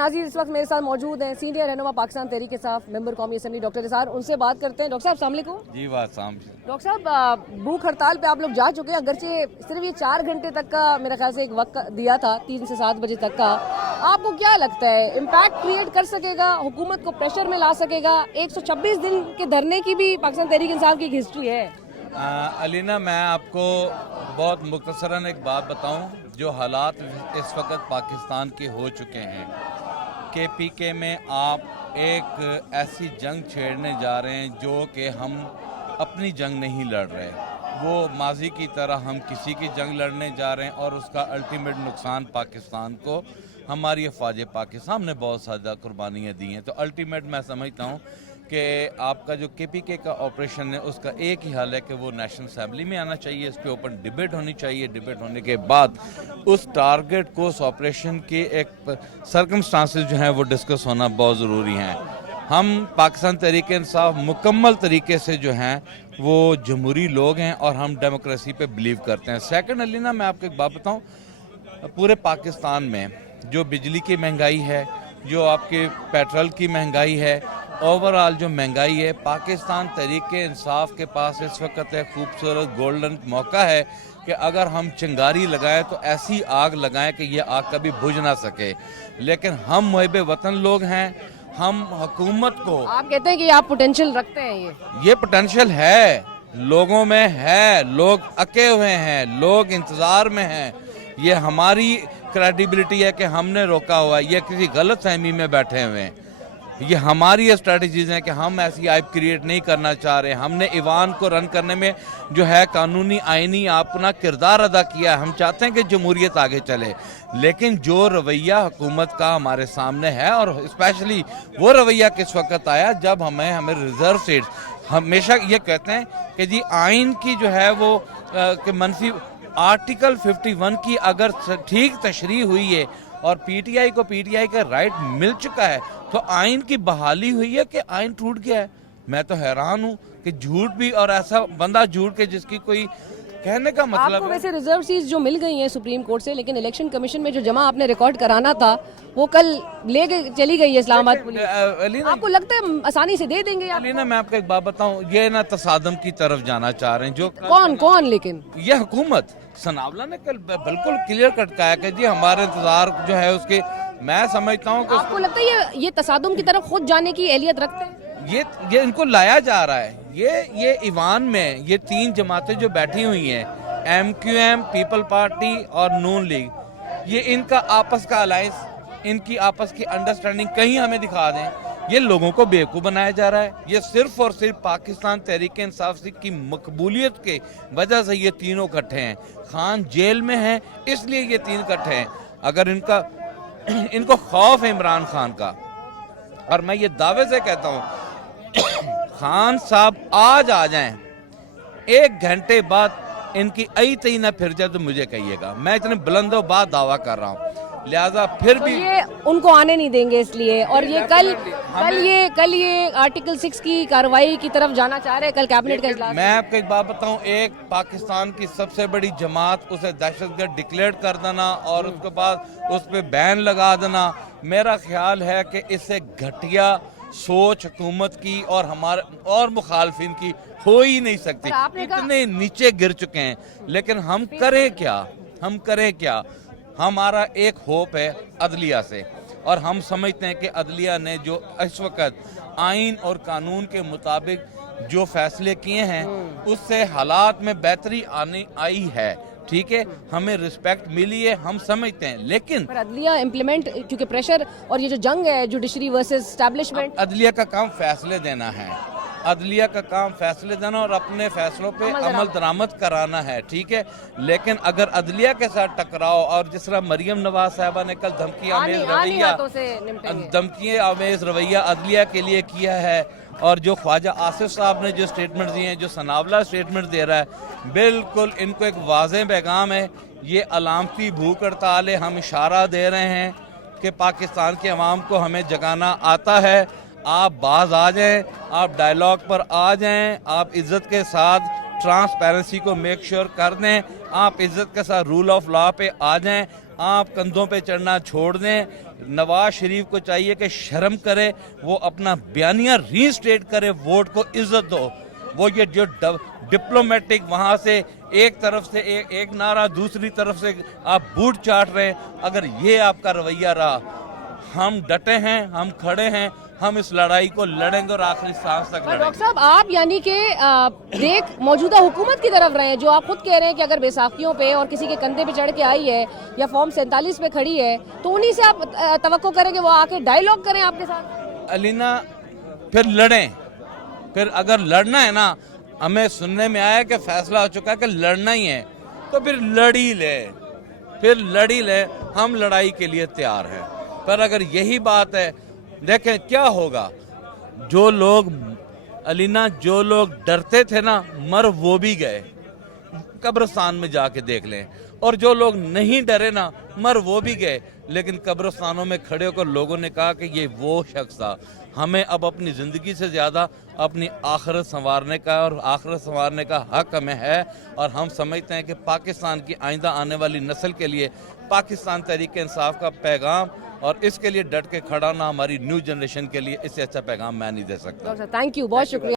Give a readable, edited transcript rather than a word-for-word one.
नाज़रीन इस वक्त मेरे साथ मौजूद हैं सीनियर रहनुमा पाकिस्तान तहरीक इंसाफ मेंबर कौमी असम्बली डॉक्टर निसार, उनसे बात करते हैं। डॉक्टर साहब अस्सलाम वालेकुम। जी बात शाम। डॉक्टर साहब भूख हड़ताल पे आप लोग जा चुके हैं, अगरचे सिर्फ ये 4 घंटे तक का मेरा ख्याल से एक वक्त दिया था, 3 से 7 बजे तक का। आपको क्या लगता है इम्पैक्ट क्रिएट कर सकेगा, हुकूमत को प्रेशर में ला सकेगा? 126 दिन के धरने की भी पाकिस्तान तहरीक इंसाफ की एक हिस्ट्री है। अलीना, मैं आपको बहुत मुख्तसरन एक बात बताऊं, जो हालात इस वक्त पाकिस्तान के हो चुके हैं। KPK में आप एक ऐसी जंग छेड़ने जा रहे हैं जो कि हम अपनी जंग नहीं लड़ रहे, वो माजी की तरह हम किसी की जंग लड़ने जा रहे हैं और उसका अल्टीमेट नुकसान पाकिस्तान को, हमारी अफवाज पाकिस्तान ने बहुत ज़्यादा कुर्बानियाँ दी हैं। तो अल्टीमेट मैं समझता हूँ कि आपका जो KPK का ऑपरेशन है उसका एक ही हाल है कि वो नेशनल असेंबली में आना चाहिए, इस पे ओपन डिबेट होनी चाहिए। डिबेट होने के बाद उस टारगेट को, उस ऑपरेशन के एक सर्कमस्टांसेस जो हैं वो डिस्कस होना बहुत ज़रूरी हैं। हम पाकिस्तान तहरीक इंसाफ मुकम्मल तरीके से जो हैं वो जमहूरी लोग हैं और हम डेमोक्रेसी पे बिलीव करते हैं। सेकंड अलीना, मैं आपको एक बात बताऊँ, पूरे पाकिस्तान में जो बिजली की महंगाई है, जो आपके पेट्रोल की महंगाई है, ओवरऑल जो महंगाई है, पाकिस्तान तहरीक इंसाफ के पास इस वक्त एक खूबसूरत गोल्डन मौका है कि अगर हम चिंगारी लगाएं तो ऐसी आग लगाएं कि ये आग कभी बुझ ना सके। लेकिन हम मुहिब वतन लोग हैं, हम हुकूमत को, आप कहते हैं कि आप पोटेंशियल रखते हैं, ये पोटेंशियल है, लोगों में है, लोग अके हुए हैं, लोग इंतज़ार में हैं। ये हमारी क्रेडिबिलिटी है कि हमने रोका हुआ है, ये किसी गलत फहमी में बैठे हुए हैं। ये हमारी स्ट्रेटजीज हैं कि हम ऐसी आइब क्रिएट नहीं करना चाह रहे। हमने ईवान को रन करने में जो है कानूनी आइनी अपना किरदार अदा किया है। हम चाहते हैं कि जमहूरियत आगे चले, लेकिन जो रवैया हुकूमत का हमारे सामने है, और स्पेशली वो रवैया किस वक्त आया जब हमें रिजर्व सीट्स, हमेशा ये कहते हैं कि जी आइन की जो है वो कि मनफी आर्टिकल 51 की अगर ठीक तशरीह हुई है और PTI को PTI का राइट मिल चुका है तो आइन की बहाली हुई है कि आइन टूट गया है। मैं तो हैरान हूँ कि झूठ भी, और ऐसा बंदा झूठ के जिसकी कोई कहने का मतलब आपको वैसे रिजर्व सीट्स जो मिल गई हैं सुप्रीम कोर्ट से, लेकिन इलेक्शन कमीशन में जो जमा आपने रिकॉर्ड कराना था वो कल लेके चली गई है इस्लामाबाद पुलिस। आपको लगता है आसानी से दे देंगे? अलीना, मैं आपको एक बात बताऊं, ये ना तसादम की तरफ जाना चाह रहे हैं जो कौन लेकिन ये हुकूमत। सनावला ने कल बिल्कुल क्लियर कट कहा कि जी हमारे इंतजार जो है उसके, मैं समझता हूँ कि आपको लगता है ये तसादुम की तरफ खुद जाने की एहलियत रखते हैं? ये इनको लाया जा रहा है। ये ईवान में ये 3 जमातें जो बैठी हुई हैं, MQM, पीपल पार्टी और नून लीग, ये इनका आपस का अलायंस, इनकी आपस की अंडरस्टैंडिंग कहीं हमें दिखा दें। ये लोगों को बेवकूफ़ बनाया जा रहा है। ये सिर्फ और सिर्फ पाकिस्तान तहरीक इंसाफ की मकबूलियत के वजह से ये तीनों इकट्ठे हैं। खान जेल में है इसलिए ये 3 इकट्ठे हैं। अगर इनको खौफ है इमरान खान का, और मैं ये दावे से कहता हूँ खान साहब आज आ जाएं, 1 घंटे बाद इनकी आई तई ना फिर जाए तो मुझे कहिएगा। मैं इतने बुलंदो बाद दावा कर रहा हूँ, लिहाजा फिर तो भी ये उनको आने नहीं देंगे इसलिए। और ये कल ये आर्टिकल 6 की कार्रवाई की तरफ जाना चाह रहे हैं, कल कैबिनेट का इजलास। मैं आपको एक बात बताऊं, एक पाकिस्तान की सबसे बड़ी जमात उसे दहशतगर्द डिक्लेयर कर देना और उसके बाद उस पर बैन लगा देना, मेरा ख्याल है कि इससे घटिया सोच हुकूमत की और हमारे और मुखालफिन की हो ही नहीं सकती। इतने नीचे गिर चुके हैं, लेकिन हम करें क्या? हमारा एक होप है अदलिया से, और हम समझते हैं कि अदलिया ने जो इस वक्त आइन और कानून के मुताबिक जो फैसले किए हैं उससे हालात में बेहतरी आई है। ठीक है, हमें रिस्पेक्ट मिली है, हम समझते हैं, लेकिन अदलिया इम्प्लीमेंट, क्योंकि प्रेशर और ये जो जंग है जुडिशरी वर्सेस एस्टैब्लिशमेंट, अदलिया का काम फैसले देना है, अदलिया का काम फैसले देना और अपने फैसलों पे अमल दरामद कराना है। ठीक है, लेकिन अगर अदलिया के साथ टकराओ, और जिस तरह मरियम नवाज साहबा ने कल धमकी आमेज रवैया अदलिया के लिए किया है, और जो ख्वाजा आसिफ साहब ने जो स्टेटमेंट दिए हैं, जो सनावला स्टेटमेंट दे रहा है, बिल्कुल इनको एक वाज़ेह पैगाम है। ये अलामती भूख हड़ताल है। हम इशारा दे रहे हैं कि पाकिस्तान के अवाम को हमें जगाना आता है। आप बाज आ जाएं, आप डायलॉग पर आ जाएं, आप इज़्ज़त के साथ ट्रांसपेरेंसी को मेक श्योर कर दें, आप इज़्ज़त के साथ रूल ऑफ लॉ पे आ जाएं, आप कंधों पे चढ़ना छोड़ दें। नवाज शरीफ को चाहिए कि शर्म करे, वो अपना बयानिया रीस्टेट करे, वोट को इज्जत दो। वो ये जो डिप्लोमेटिक वहाँ से एक तरफ से एक नारा, दूसरी तरफ से आप बूट चाट रहे हैं, अगर ये आपका रवैया रहा, हम डटे हैं, हम खड़े हैं, हम इस लड़ाई को लड़ेंगे और आखिरी सांस तक लड़ेंगे। डॉक्टर साहब, आप यानी कि देख मौजूदा हुकूमत की तरफ रहे हैं, जो आप खुद कह रहे हैं कि अगर बैसाखियों पे और किसी के कंधे पे चढ़ के आई है या फॉर्म 47 पे खड़ी है, तो उन्हीं से आप तवक्को करें कि वो आके डायलॉग करें आपके साथ? अलीना, फिर लड़ें। फिर अगर लड़ना है ना, हमें सुनने में आया कि फैसला हो चुका है कि लड़ना ही है, तो फिर लड़ी ले, हम लड़ाई के लिए तैयार हैं। पर अगर यही बात है, देखें क्या होगा, जो लोग अलीना, जो लोग डरते थे ना, मर वो भी गए, कब्रिस्तान में जाके देख लें, और जो लोग नहीं डरे ना, मर वो भी गए, लेकिन कब्रिस्तानों में खड़े होकर लोगों ने कहा कि ये वो शख्स था। हमें अब अपनी ज़िंदगी से ज़्यादा अपनी आखिरत संवारने का और आखिरत संवारने का हक हमें है, और हम समझते हैं कि पाकिस्तान की आइंदा आने वाली नस्ल के लिए पाकिस्तान तहरीक इंसाफ का पैगाम, और इसके लिए डट के खड़ा ना हमारी न्यू जनरेशन के लिए, इससे अच्छा पैगाम मैं नहीं दे सकता। डॉक्टर साहब, थैंक यू, बहुत शुक्रिया।